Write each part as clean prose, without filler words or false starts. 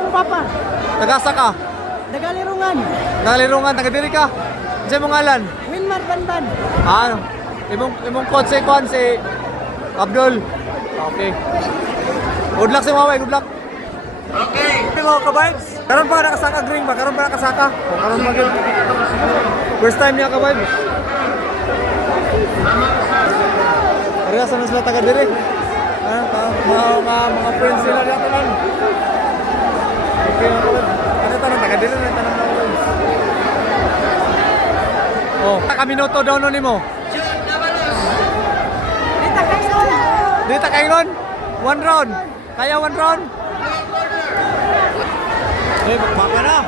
akong papa. Tagasa ka? Nagalirungan. Nagalirungan, taga-diri ka? Diyan mo ngalan? Wilmar Banban. Ano? Imong coach si Kwan, si Abdul. Okay. Good luck si Maway, good luck. Okay. Mga ka-vibes, karon ba nakasaka green ba? Karon ba nakasaka? O karon ba yun? First time niya ka-vibes. Kaya sana sila taga-diri. Mga friends sila dito lang. Okay mga ka-vibes. Ano ito nang taga-diri na ito nang ka-vibes? Oh, kaminuto daw nun mo. Dita kayo. Dita kayo nun? One round. Kaya one round? Eh, baka na.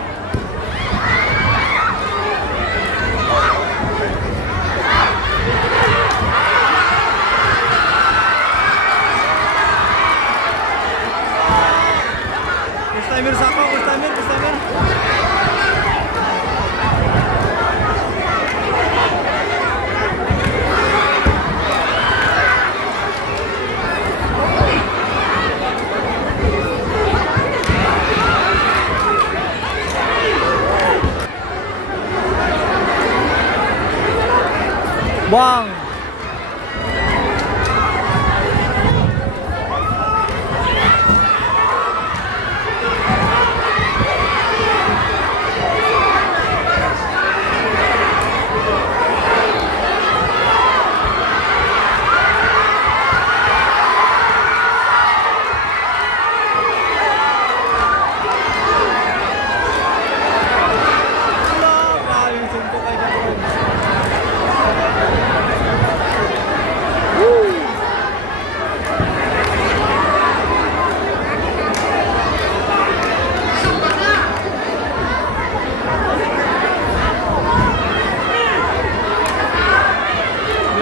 First timer sa ako, first timer. Bang!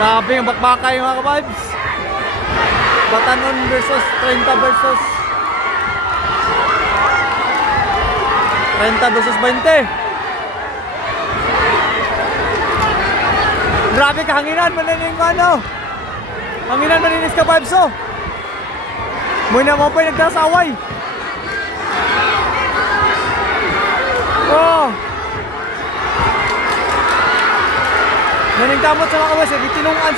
Grabe yung bakbakay mga ka-vibes. Batanon versus 30 versus 20. Grabe kahanginan manining ko ano. Hanginan maninis ka-vibes oh. Muna mo pa yung nagdasaway. Oh. Naningkamot sa mga kawas, gitinungan.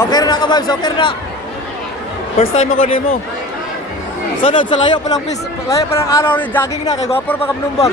Okay na ka-vibes, okay na. First time ako din mo. Sunod sa layo pa lang araw ni jogging na kay gwapo pa ka manumbag.